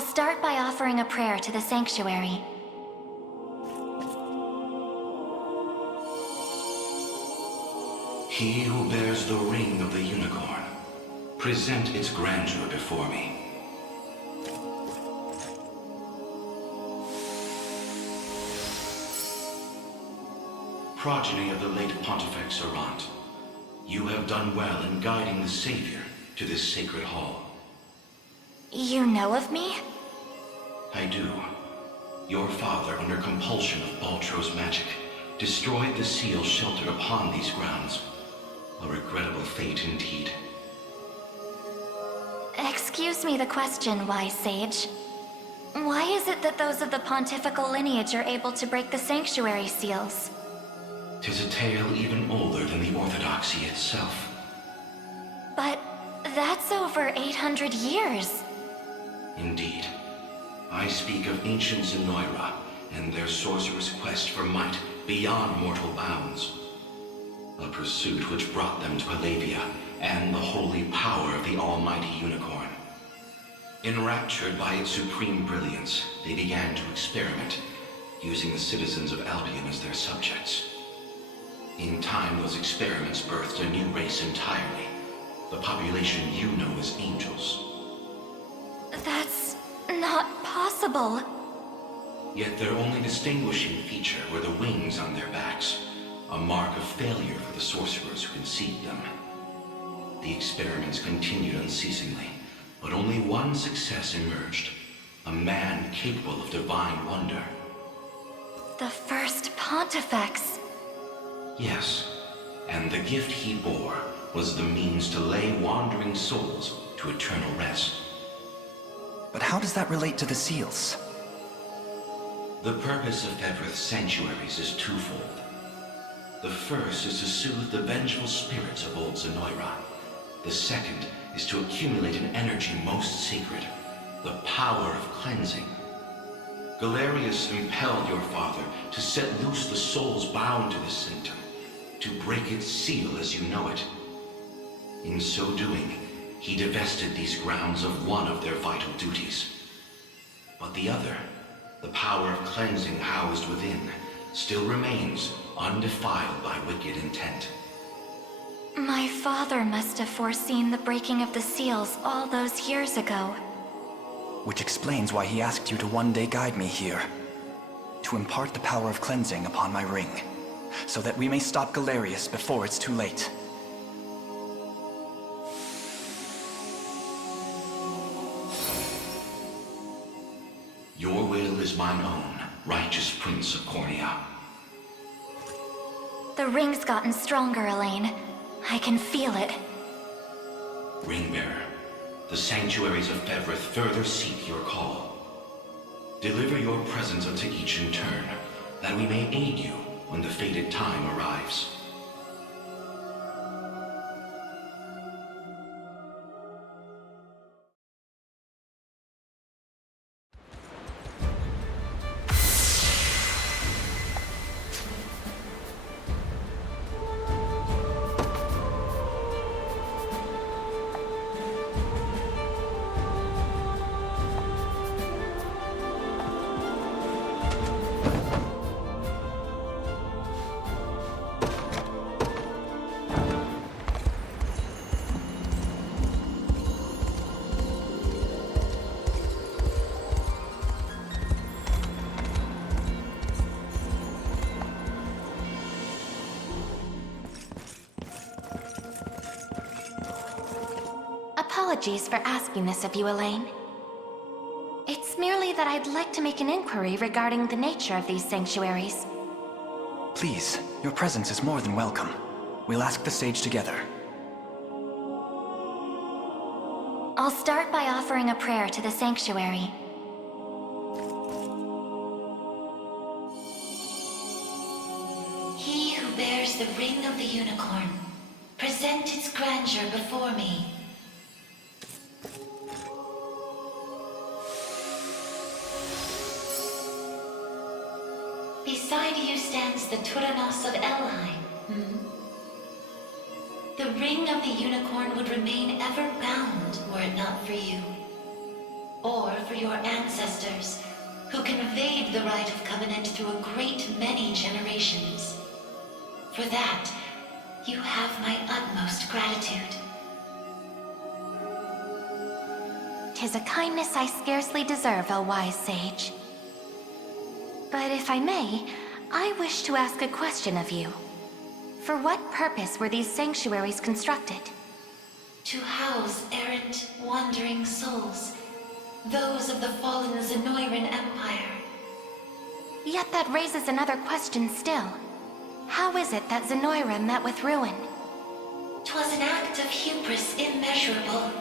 I'll start by offering a prayer to the Sanctuary. He who bears the ring of the unicorn, present its grandeur before me. Progeny of the late Pontifex Errant, you have done well in guiding the Savior to this sacred hall. You know of me? I do. Your father, under compulsion of Baltro's magic, destroyed the seal sheltered upon these grounds. A regrettable fate indeed. Excuse me the question, wise sage. Why is it that those of the pontifical lineage are able to break the Sanctuary seals? 'Tis a tale even older than the Orthodoxy itself. But that's over 800 years. Indeed. I speak of ancient Zenoira and their sorcerer's quest for might beyond mortal bounds. A pursuit which brought them to Palavia and the holy power of the almighty unicorn. Enraptured by its supreme brilliance, they began to experiment, using the citizens of Albion as their subjects. In time, those experiments birthed a new race entirely. The population you know as angels. That's not possible. Yet their only distinguishing feature were the wings on their backs, a mark of failure for the sorcerers who conceived them. The experiments continued unceasingly, but only one success emerged. A man capable of divine wonder. The first Pontifex. Yes, and the gift he bore was the means to lay wandering souls to eternal rest. But how does that relate to the seals? The purpose of Fevroth's Sanctuaries is twofold. The first is to soothe the vengeful spirits of old Zenoira. The second is to accumulate an energy most sacred, the power of cleansing. Galerius impelled your father to set loose the souls bound to this sanctum, to break its seal as you know it. In so doing, he divested these grounds of one of their vital duties. But the other, the power of cleansing housed within, still remains undefiled by wicked intent. My father must have foreseen the breaking of the seals all those years ago. Which explains why he asked you to one day guide me here. To impart the power of cleansing upon my ring, so that we may stop Galerius before it's too late. Your will is mine own, righteous Prince of Cornea. The ring's gotten stronger, Elaine. I can feel it. Ringbearer, the Sanctuaries of Fevroth further seek your call. Deliver your presence unto each in turn, that we may aid you when the fated time arrives. Apologies for asking this of you, Elaine. It's merely that I'd like to make an inquiry regarding the nature of these sanctuaries. Please, your presence is more than welcome. We'll ask the sage together. I'll start by offering a prayer to the Sanctuary. He who bears the ring of the unicorn, present its grandeur before me. Beside you stands the Turanos of Elheim. The ring of the unicorn would remain ever bound were it not for you. or for your ancestors, who conveyed the rite of covenant through a great many generations. For that, you have my utmost gratitude. 'Tis a kindness I scarcely deserve, O wise sage. But if I may, I wish to ask a question of you. For what purpose were these sanctuaries constructed? To house errant, wandering souls, those of the fallen Zenoiran Empire. Yet that raises another question still. How is it that Zenoira met with ruin? 'Twas an act of hubris immeasurable.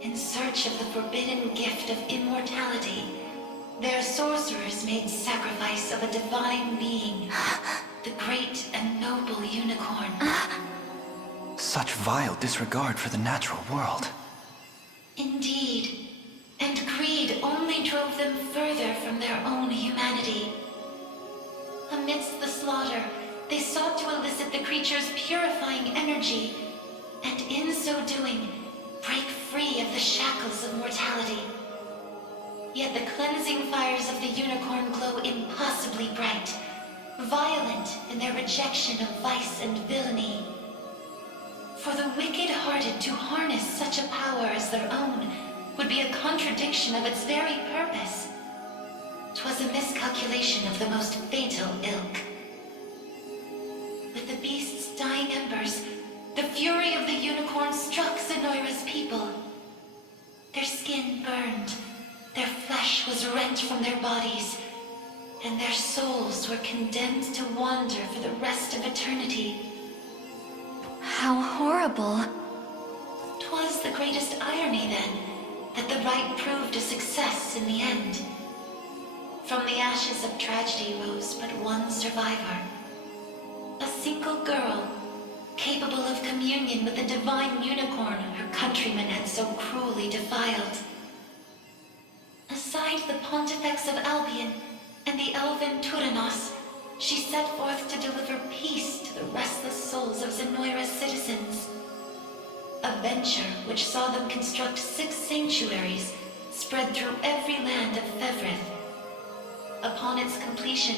In search of the forbidden gift of immortality, their sorcerers made sacrifice of a divine being, the great and noble unicorn. Such vile disregard for the natural world. Indeed, and greed only drove them further from their own humanity. Amidst the slaughter, they sought to elicit the creature's purifying energy, and in so doing, break free of the shackles of mortality. Yet the cleansing fires of the unicorn glow impossibly bright, violent in their rejection of vice and villainy. For the wicked-hearted to harness such a power as their own would be a contradiction of its very purpose. 'Twas a miscalculation of the most fatal ilk. With the beast's dying embers, the fury of the unicorn struck Zenoira's people. Their skin burned, their flesh was rent from their bodies, and their souls were condemned to wander for the rest of eternity. How horrible. 'Twas the greatest irony, then, that the rite proved a success in the end. From the ashes of tragedy rose but one survivor. A single girl, capable of communion with the divine unicorn her countrymen had so cruelly defiled. Aside the Pontifex of Albion and the elven Turanos, she set forth to deliver peace to the restless souls of Zenoira's citizens. A venture which saw them construct 6 sanctuaries spread through every land of Fevrith. Upon its completion,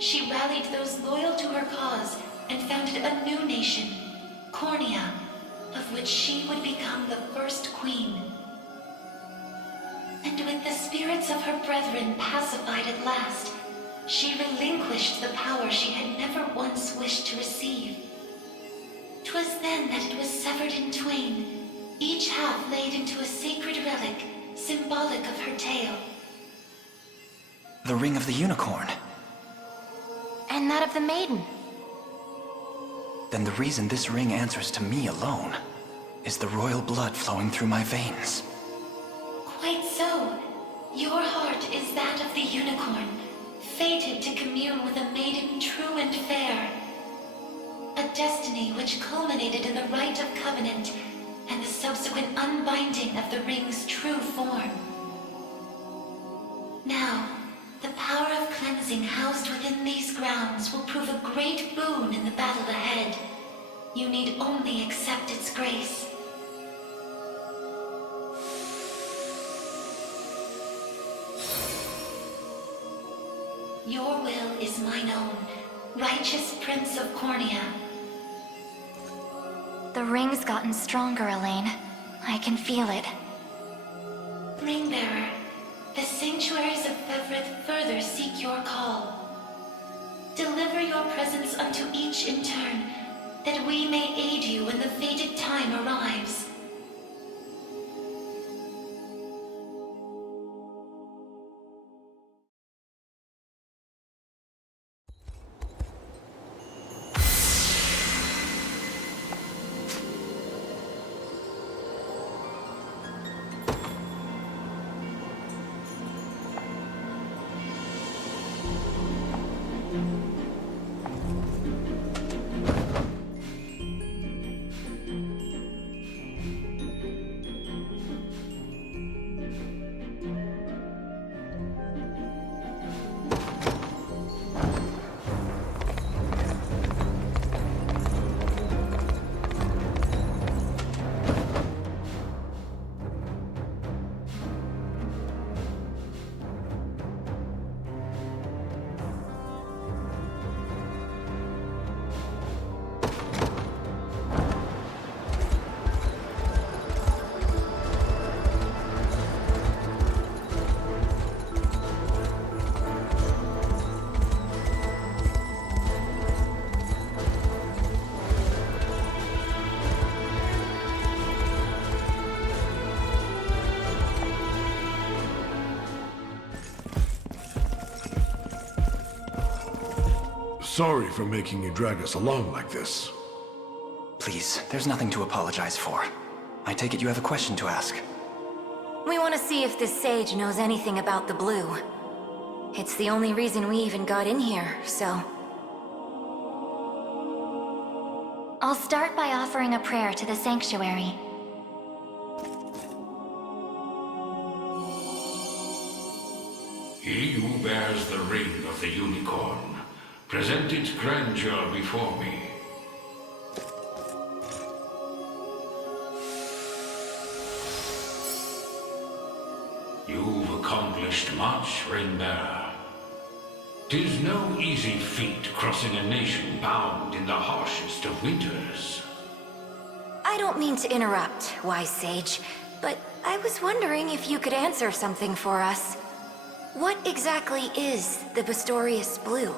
she rallied those loyal to her cause and founded a new nation, Cornea, of which she would become the first queen. And with the spirits of her brethren pacified at last, she relinquished the power she had never once wished to receive. 'Twas then that it was severed in twain, each half laid into a sacred relic, symbolic of her tale. The ring of the unicorn. And that of the maiden. Then the reason this ring answers to me alone is the royal blood flowing through my veins. Quite so. Your heart is that of the unicorn, fated to commune with a maiden true and fair. A destiny which culminated in the rite of covenant and the subsequent unbinding of the ring's true form. Now, the power of cleansing housed within these grounds will prove a great boon in the battle ahead. You need only accept its grace. Your will is mine own, righteous Prince of Cornea. The ring's gotten stronger, Elaine. I can feel it. Ringbearer, the sanctuaries of Fevrith further seek your call. Deliver your presence unto each in turn, that we may aid you when the fated time arrives. Sorry for making you drag us along like this. Please, there's nothing to apologize for. I take it you have a question to ask. We want to see if this sage knows anything about the blue. It's the only reason we even got in here, so... I'll start by offering a prayer to the Sanctuary. He who bears the ring of the unicorn, present its grandeur before me. You've accomplished much, Ring-bearer. 'Tis no easy feat crossing a nation bound in the harshest of winters. I don't mean to interrupt, wise sage, but I was wondering if you could answer something for us. What exactly is the Bastorius Blue?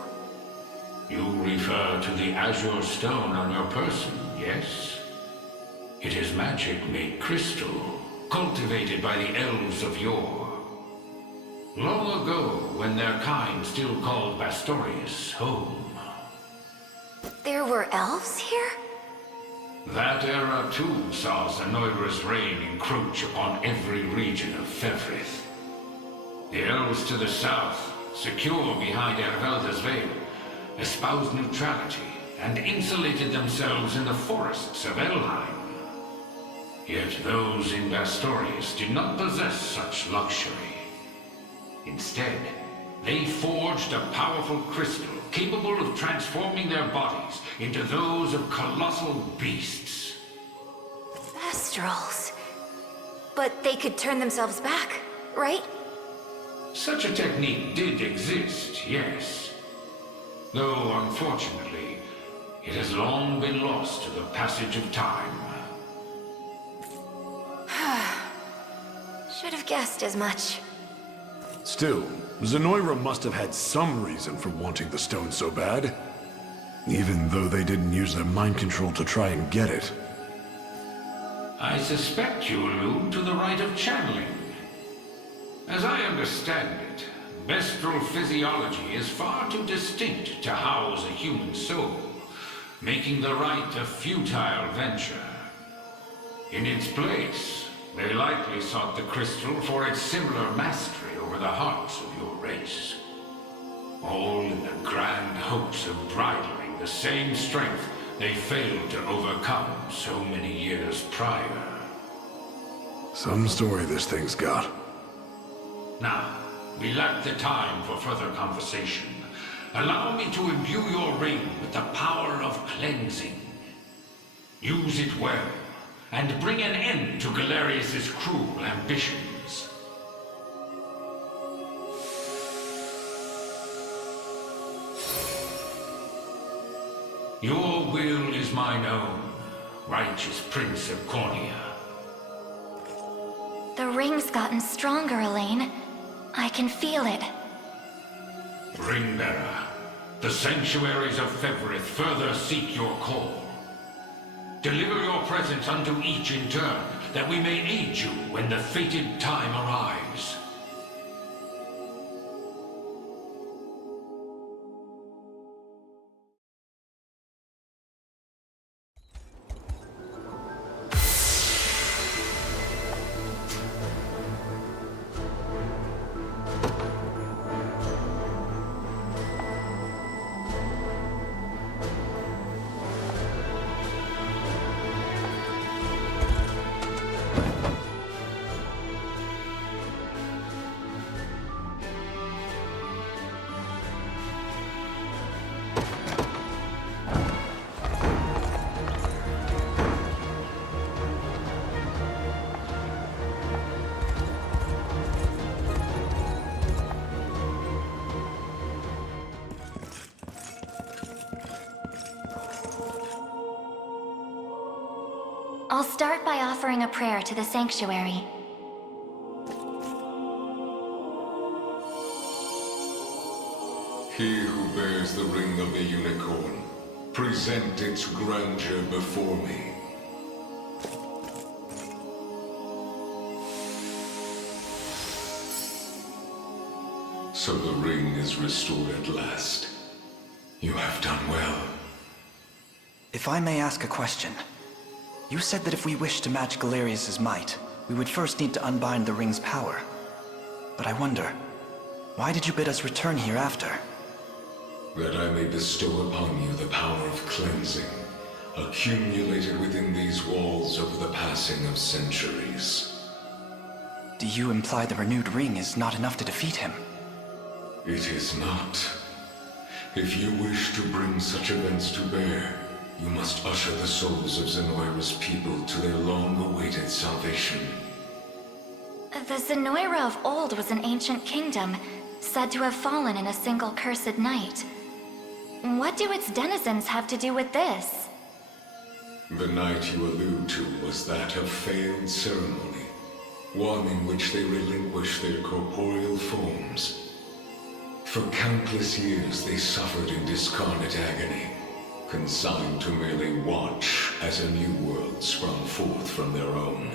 You refer to the azure stone on your person, yes? It is magic made crystal, cultivated by the elves of yore. Long ago, when their kind still called Bastorius home. There were elves here? That era too saw Zenoira's reign encroach upon every region of Fevrith. The elves to the south, secure behind Ervelda's veil, espoused neutrality and insulated themselves in the forests of Elheim. Yet those in Bastorius did not possess such luxury. Instead, they forged a powerful crystal capable of transforming their bodies into those of colossal beasts. Astrals. But they could turn themselves back, right? Such a technique did exist, yes. Though, unfortunately, it has long been lost to the passage of time. Should have guessed as much. Still, Zenoira must have had some reason for wanting the stone so bad. Even though they didn't use their mind control to try and get it. I suspect you allude to the rite of channeling. As I understand it, Bestral physiology is far too distinct to house a human soul, making the rite a futile venture. In its place, they likely sought the crystal for its similar mastery over the hearts of your race. All in the grand hopes of bridling the same strength they failed to overcome so many years prior. Some story this thing's got. Now, we lack the time for further conversation. Allow me to imbue your ring with the power of cleansing. Use it well, and bring an end to Galerius's cruel ambitions. Your will is mine own, righteous Prince of Cornea. The ring's gotten stronger, Elaine. I can feel it. Ringbearer, the Sanctuaries of Fevrith further seek your call. Deliver your presence unto each in turn, that we may aid you when the fated time arrives. I'll start by offering a prayer to the Sanctuary. He who bears the ring of the unicorn, present its grandeur before me. So the ring is restored at last. You have done well. If I may ask a question. You said that if we wished to match Galerius' might, we would first need to unbind the ring's power. But I wonder, why did you bid us return here after? That I may bestow upon you the power of cleansing, accumulated within these walls over the passing of centuries. Do you imply the renewed ring is not enough to defeat him? It is not. If you wish to bring such events to bear, you must usher the souls of Zenoira's people to their long-awaited salvation. The Zenoira of old was an ancient kingdom, said to have fallen in a single cursed night. What do its denizens have to do with this? The night you allude to was that of failed ceremony, one in which they relinquished their corporeal forms. For countless years they suffered in discarnate agony, consigned to merely watch as a new world sprung forth from their own.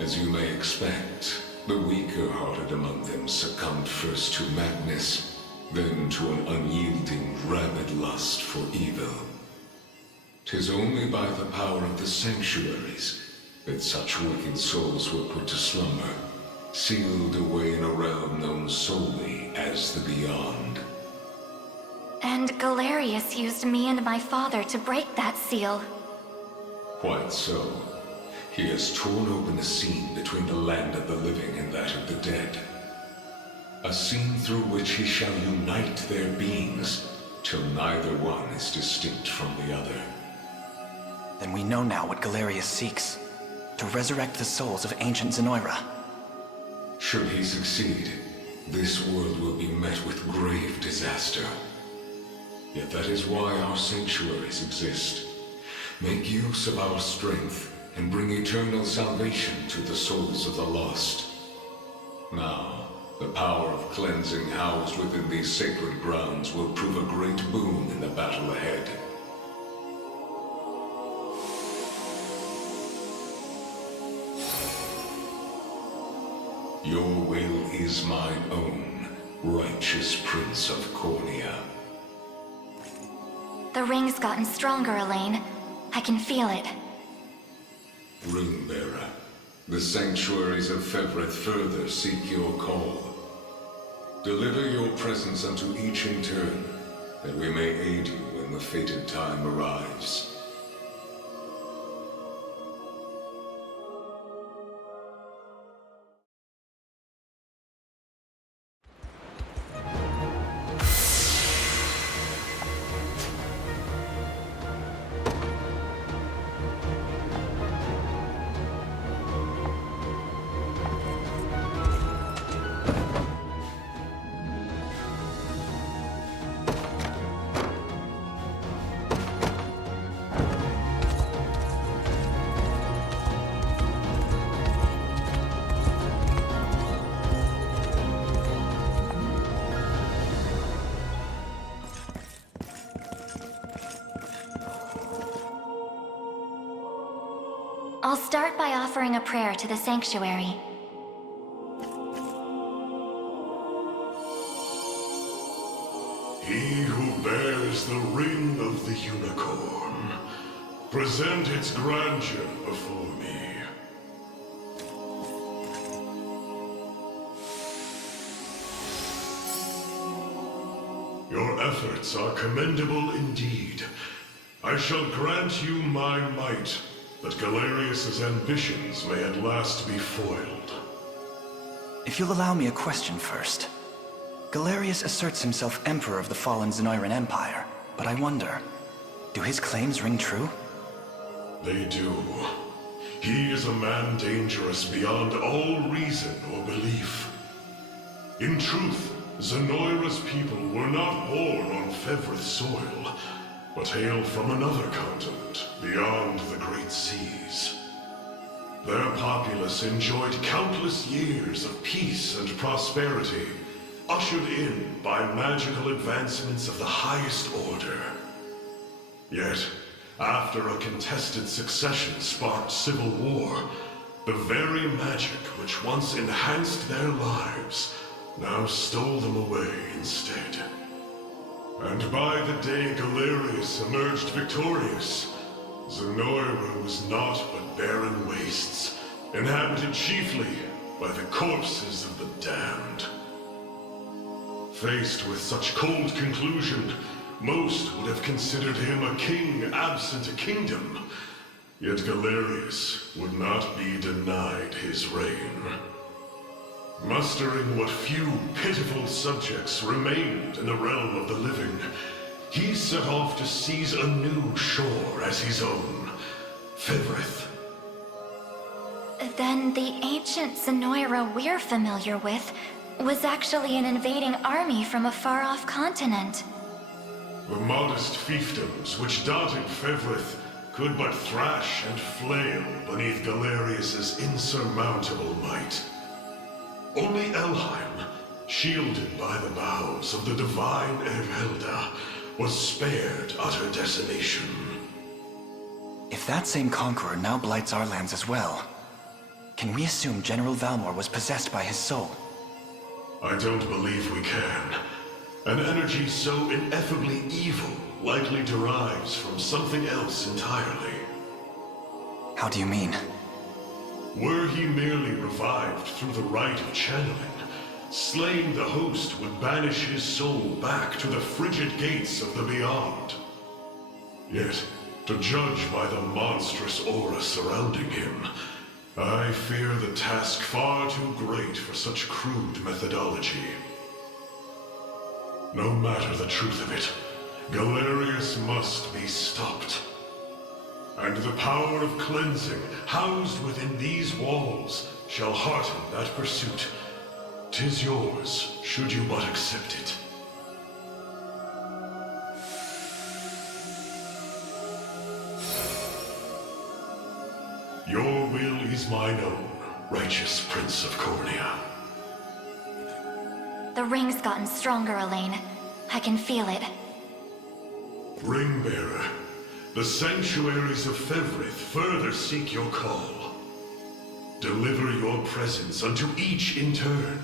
As you may expect, the weaker-hearted among them succumbed first to madness, then to an unyielding, rabid lust for evil. 'Tis only by the power of the Sanctuaries that such wicked souls were put to slumber, sealed away in a realm known solely as the Beyond. And Galerius used me and my father to break that seal. Quite so. He has torn open a seam between the land of the living and that of the dead. A seam through which he shall unite their beings, till neither one is distinct from the other. Then we know now what Galerius seeks. To resurrect the souls of ancient Zenoira. Should he succeed, this world will be met with grave disaster. Yet that is why our sanctuaries exist. Make use of our strength and bring eternal salvation to the souls of the lost. Now, the power of cleansing housed within these sacred grounds will prove a great boon in the battle ahead. Your will is mine own, righteous Prince of Cornea. The ring's gotten stronger, Elaine. I can feel it. Ringbearer, the Sanctuaries of Fevrith further seek your call. Deliver your presence unto each in turn, that we may aid you when the fated time arrives. I'll start by offering a prayer to the Sanctuary. He who bears the ring of the unicorn, present its grandeur before me. Your efforts are commendable indeed. I shall grant you my might, that Galerius's ambitions may at last be foiled. If you'll allow me a question first. Galerius asserts himself Emperor of the fallen Zenoiran Empire, but I wonder, do his claims ring true? They do. He is a man dangerous beyond all reason or belief. In truth, Zenoira's people were not born on Fevrith soil, but hail from another continent, beyond the Great Seas. Their populace enjoyed countless years of peace and prosperity, ushered in by magical advancements of the highest order. Yet, after a contested succession sparked civil war, the very magic which once enhanced their lives now stole them away instead. And by the day Galerius emerged victorious, Zenoira was naught but barren wastes, inhabited chiefly by the corpses of the damned. Faced with such cold conclusion, most would have considered him a king absent a kingdom. Yet Galerius would not be denied his reign. Mustering what few pitiful subjects remained in the realm of the living, he set off to seize a new shore as his own, Fevrith. Then the ancient Zenoira we're familiar with was actually an invading army from a far-off continent. The modest fiefdoms which dotted Fevrith could but thrash and flail beneath Galerius's insurmountable might. Only Elheim, shielded by the boughs of the divine Erhelda, was spared utter decimation. If that same conqueror now blights our lands as well, can we assume General Valmor was possessed by his soul? I don't believe we can. An energy so ineffably evil likely derives from something else entirely. How do you mean? Were he merely revived through the rite of channeling, slaying the host would banish his soul back to the frigid gates of the beyond. Yet, to judge by the monstrous aura surrounding him, I fear the task far too great for such crude methodology. No matter the truth of it, Galerius must be stopped. And the power of cleansing housed within these walls shall hearten that pursuit. 'Tis yours, should you but accept it. Your will is mine own, righteous Prince of Cornea. The ring's gotten stronger, Elaine. I can feel it. Ringbearer, the Sanctuaries of Fevrith further seek your call. Deliver your presence unto each in turn,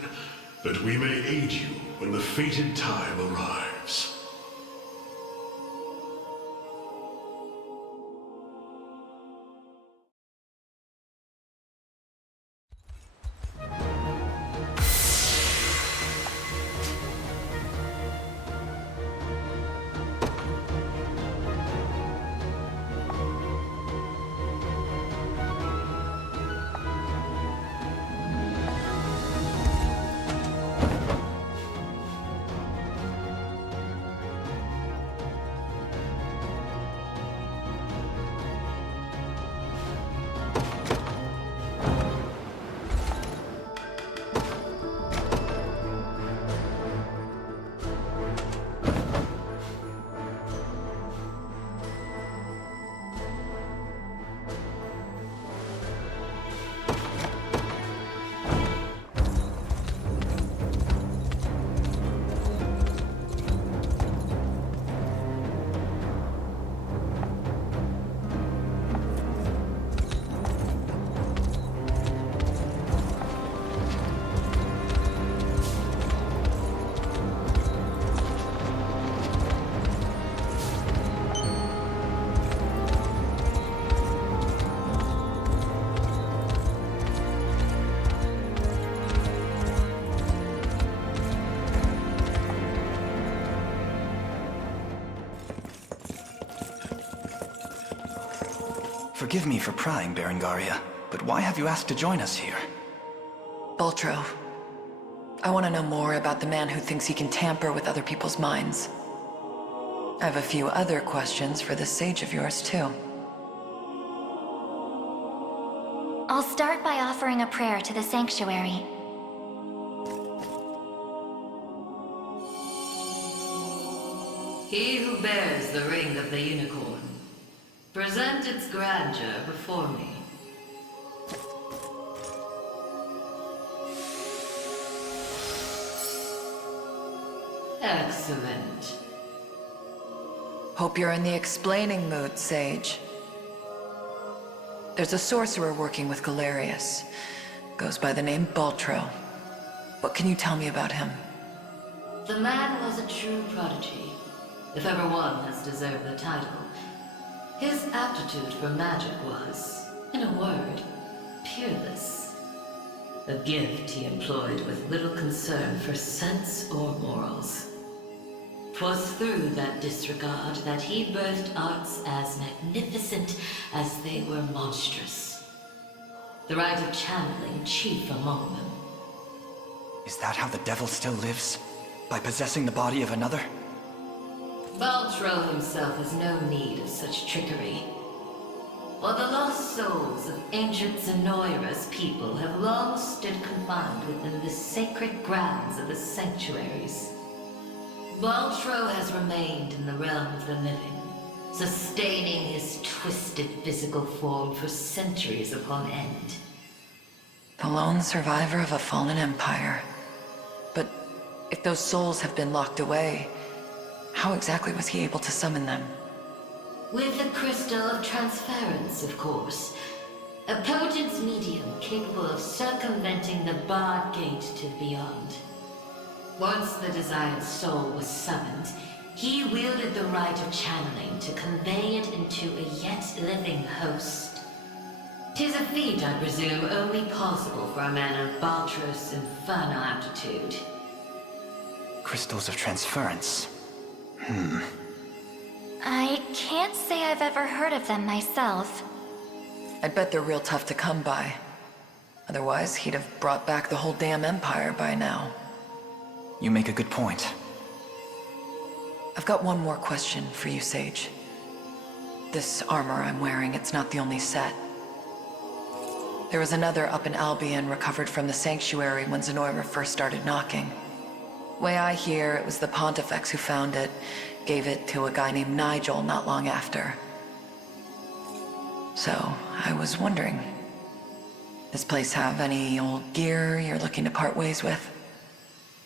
that we may aid you when the fated time arrives. Forgive me for prying, Berengaria, but why have you asked to join us here? Boltro, I want to know more about the man who thinks he can tamper with other people's minds. I have a few other questions for this sage of yours, too. I'll start by offering a prayer to the Sanctuary. He who bears the ring of the unicorn, present its grandeur before me. Excellent. Hope you're in the explaining mood, Sage. There's a sorcerer working with Galerius. Goes by the name Boltro. What can you tell me about him? The man was a true prodigy. if ever one has deserved the title. His aptitude for magic was, in a word, peerless. A gift he employed with little concern for sense or morals. 'Twas through that disregard that he birthed arts as magnificent as they were monstrous. The rite of channeling chief among them. Is that how the devil still lives? By possessing the body of another? Baltro himself has no need of such trickery. While the lost souls of ancient Zenoira's people have long stood confined within the sacred grounds of the Sanctuaries, Baltro has remained in the realm of the living, sustaining his twisted physical form for centuries upon end. The lone survivor of a fallen empire. But if those souls have been locked away, how exactly was he able to summon them? With the Crystal of Transference, of course. A potent medium capable of circumventing the barred gate to the beyond. Once the desired soul was summoned, he wielded the rite of channeling to convey it into a yet living host. 'Tis a feat, I presume, only possible for a man of Baltro's infernal aptitude. Crystals of transference. I can't say I've ever heard of them myself. I'd bet they're real tough to come by. Otherwise, he'd have brought back the whole damn empire by now. You make a good point. I've got one more question for you, Sage. This armor I'm wearing, it's not the only set. There was another up in Albion recovered from the Sanctuary when Zenoira first started knocking. Way I hear, it was the Pontifex who found it, gave it to a guy named Nigel not long after. So, I was wondering, does this place have any old gear you're looking to part ways with?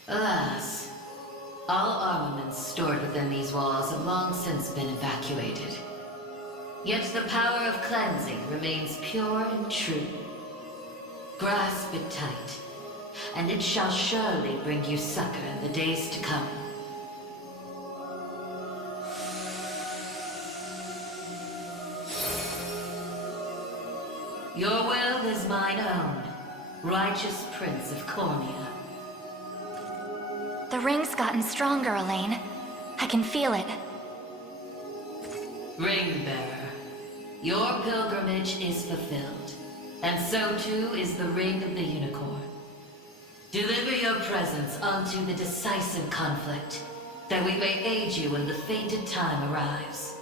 Alas, all armaments stored within these walls have long since been evacuated. Yet the power of cleansing remains pure and true. Grasp it tight, and it shall surely bring you succor in the days to come. Your will is mine own, righteous Prince of Cornea. The ring's gotten stronger, Elaine. I can feel it. Ringbearer, your pilgrimage is fulfilled, and so too is the Ring of the Unicorn. Deliver your presence unto the decisive conflict, that we may aid you when the fated time arrives.